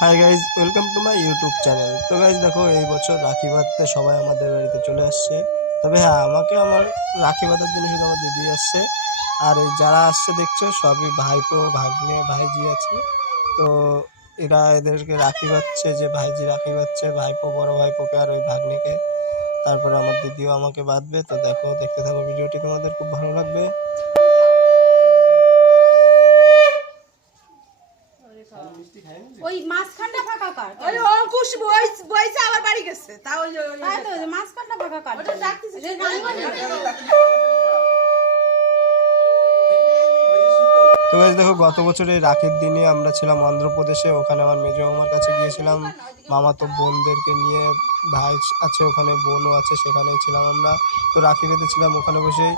Hi guys, welcome to my YouTube channel. তো guys দেখো, এই বছর রাখি বাঁধতে সবাই আমাদের বাড়িতে চলে আসছে। তবে হ্যাঁ, আমাকে আমার রাখি বাঁধার জন্য শুধু আমার দিদি আসছে। আর এই যারা আসছে দেখছো সবই ভাইপো, ভাগ্নে, ভাইজি আছে। তো এরা এদেরকে রাখি বাঁধছে, যে ভাইজি রাখি বাঁধছে ভাইপো, বড় ভাইপোকে আর ওই ভাগ্নিকে। তারপরে আমার দিদিও আমাকে বাঁধবে। তো দেখো, দেখতে থাকো ভিডিওটি, তোমাদের খুব ভালো লাগবে। ওই মাঝখানটা ফাঁকা কার? ওই অঙ্কুশ বইছে আবার বাড়ি গেছে তা ওই তাই তো, ওই মাঝখানটা ফাঁকা কার? ওটা ডাকতেছে তো গাইজ দেখো, গত বছর এই রাখির দিনে আমরা ছিলাম অন্ধ্রপ্রদেশে। ওখানে আমার মেজো মামার কাছে গিয়েছিলাম মামাতো বোনদেরকে নিয়ে। ভাই আছে ওখানে, বোনও আছে, সেখানেই ছিলাম আমরা। তো রাখি বেঁধেছিলাম ওখানে বসেই।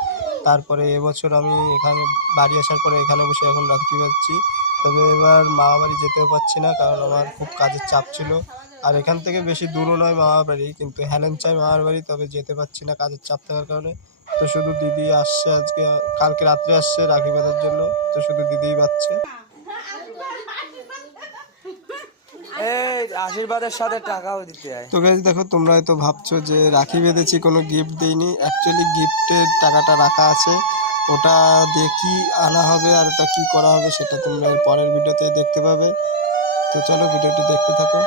তারপরে এবছর আমি এখানে বাড়ি আসার পরে এখানে বসে এখন রাখি বাঁধছি। তবে এবার মামা বাড়ি যেতেও পারছি না, কারণ আমার খুব কাজের চাপ ছিল। আর এখান থেকে বেশি দূরও নয় মামার বাড়ি, কিন্তু হেলেঞ্চাই মামার বাড়ি। তবে যেতে পারছি না কাজের চাপ থাকার কারণে। তো শুধু দিদি আসছে আজকে, কালকে রাত্রে আসছে রাখি বাঁধার জন্য। তো শুধু দিদিই বাঁধছে। এই আশীর্বাদের সাথে টাকাও দিতে হয়। তো গাইস দেখো, তোমরা হয়তো ভাবছো যে রাখি বেঁধেছি, কোনো গিফট দেইনি। অ্যাকচুয়ালি গিফটের টাকাটা রাখা আছে, ওটা দিয়ে কি আনা হবে আর ওটা কি করা হবে সেটা তোমরা এর পরের ভিডিওতে দেখতে পাবে। তো চলো ভিডিওটি দেখতে থাকো।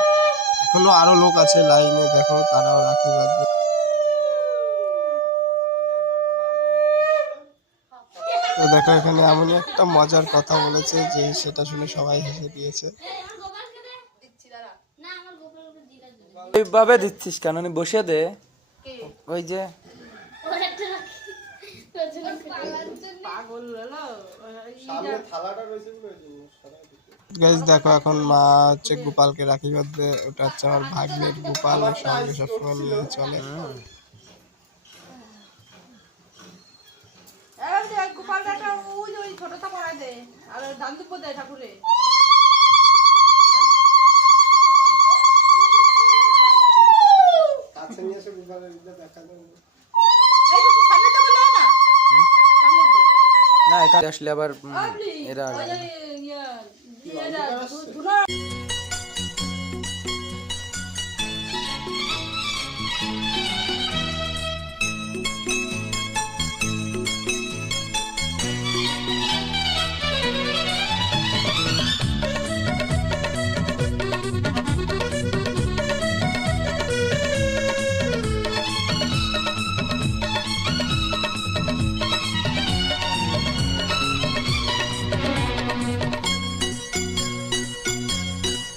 এখনো আরো লোক আছে লাইনে, দেখো তারাও রাখি বাঁধবে। তো দেখো, এখানে এমনই একটা মজার কথা বলেছে যে সেটা শুনে সবাই হেসে দিয়েছে। এইভাবে দিচ্ছিস কেন? বসে দে। ওই যে গাইজ দেখো, এখন মা হচ্ছে গোপালকে রাখি বাঁধবে। ওটা হচ্ছে আমার ভাগ্নের গোপাল, ওর সঙ্গে সবসময় নিয়ে চলে। এবার যে গোপালটা একটা ওই ছোটটা পড়ায় দে আর দান দুব্ব দে ঠাকুরে কাছে নিয়ে এসে গোপালের দিকে দেখা দেবো। এই তো সামনে তো বলে না সামনে দে না, এখানে আসলে আবার এরা ওই যে ইয়া